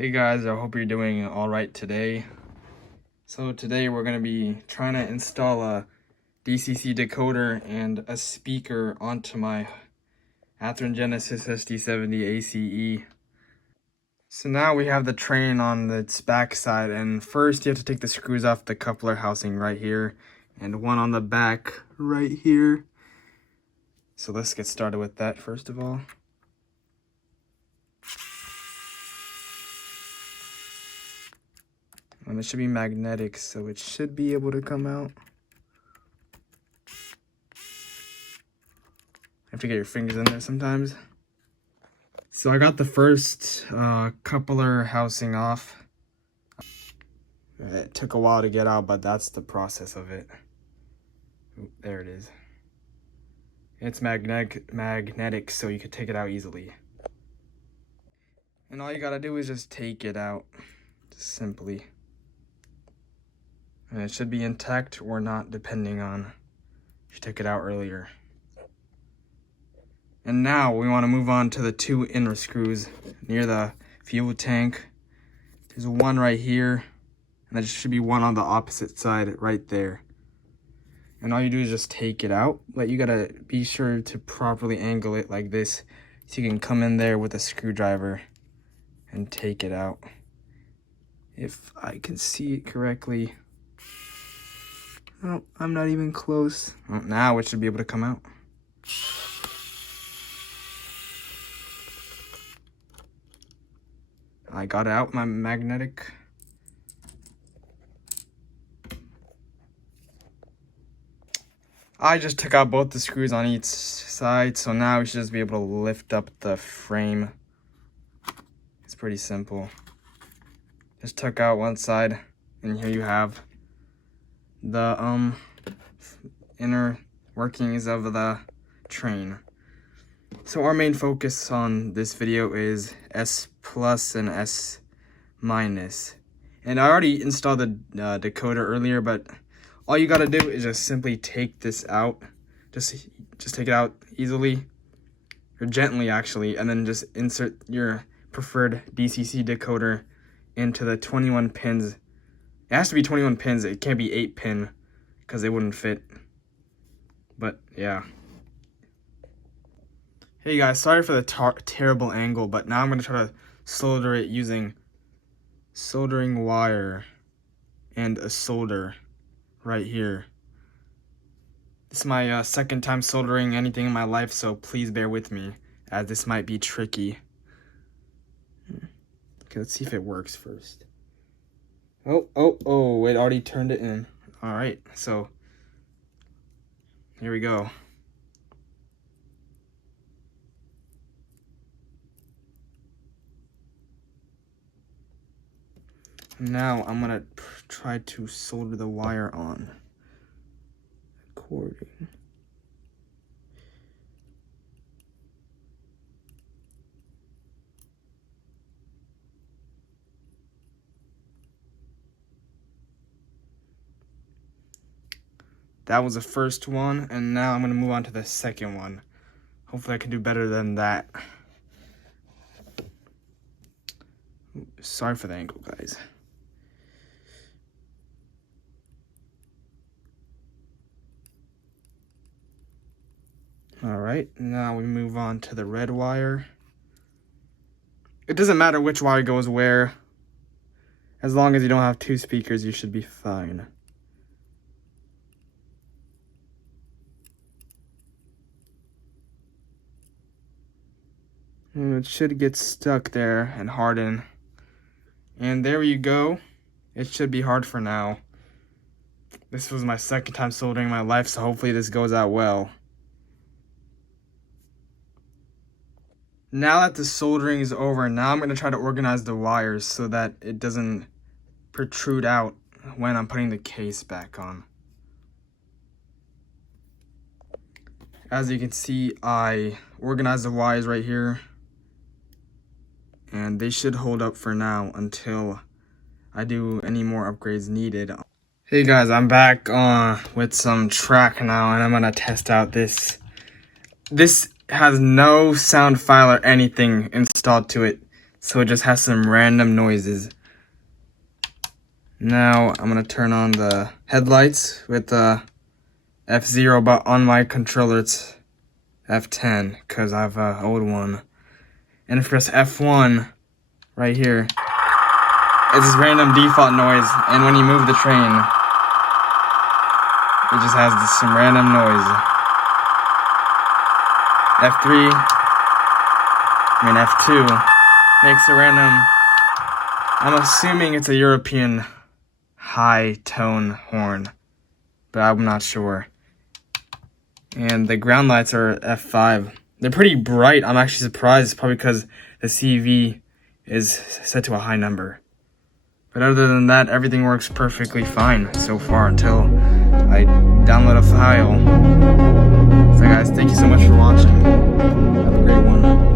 Hey guys, I hope you're doing alright today. So today we're going to be trying to install a DCC decoder and a speaker onto my Athearn Genesis SD70ACe. So now we have the train on its back side, and first you have to take the screws off the coupler housing right here and one on the back right here. So let's get started with that first of all. And it should be magnetic, so it should be able to come out. You have to get your fingers in there sometimes. So I got the first coupler housing off. It took a while to get out, but that's the process of it. Ooh, there it is. It's magnetic, so you could take it out easily. And all you gotta do is just take it out, just simply. And it should be intact or not, depending on if you took it out earlier. And now we want to move on to the two inner screws near the fuel tank. There's one right here, and there should be one on the opposite side right there. And all you do is just take it out, but you gotta be sure to properly angle it like this so you can come in there with a screwdriver and take it out. If I can see it correctly. Oh, I'm not even close. Oh, now it should be able to come out. I got out my magnetic. I just took out both the screws on each side, so now we should just be able to lift up the frame. It's pretty simple. Just took out one side, and here you have the inner workings of the train. So our main focus on this video is S+ and S-. And I already installed the decoder earlier, but all you gotta do is just simply take this out. Just take it out easily, or gently actually, and then just insert your preferred DCC decoder into the 21 pins. It has to be 21 pins, it can't be 8 pin, because it wouldn't fit. But yeah. Hey guys, sorry for the terrible angle, but now I'm going to try to solder it using soldering wire and a solder right here. This is my second time soldering anything in my life, so please bear with me, as this might be tricky. Okay, let's see if it works first. Oh, it already turned it in. Alright, so here we go. Now I'm gonna try to solder the wire on. Recording. That was the first one, and now I'm gonna move on to the second one. Hopefully I can do better than that. Sorry for the angle, guys. Alright, now we move on to the red wire. It doesn't matter which wire goes where. As long as you don't have two speakers, you should be fine. And it should get stuck there and harden. And there you go. It should be hard for now. This was my second time soldering in my life, so hopefully this goes out well. Now that the soldering is over, now I'm going to try to organize the wires so that it doesn't protrude out when I'm putting the case back on. As you can see, I organized the wires right here, and they should hold up for now until I do any more upgrades needed. Hey guys, I'm back with some track now, and I'm going to test out this has no sound file or anything installed to it. so it just has some random noises. Now I'm gonna turn on the headlights with the F0, but on my controller it's F10 because I have an old one. And if I press F1 right here, it's this random default noise, and when you move the train, it just has some random noise. F2 makes a random, I'm assuming it's a European high tone horn, but I'm not sure. And the ground lights are F5. They're pretty bright. I'm actually surprised, probably because the CV is set to a high number. But other than that, everything works perfectly fine so far until I download a file. So guys, thank you so much for watching. Have a great one.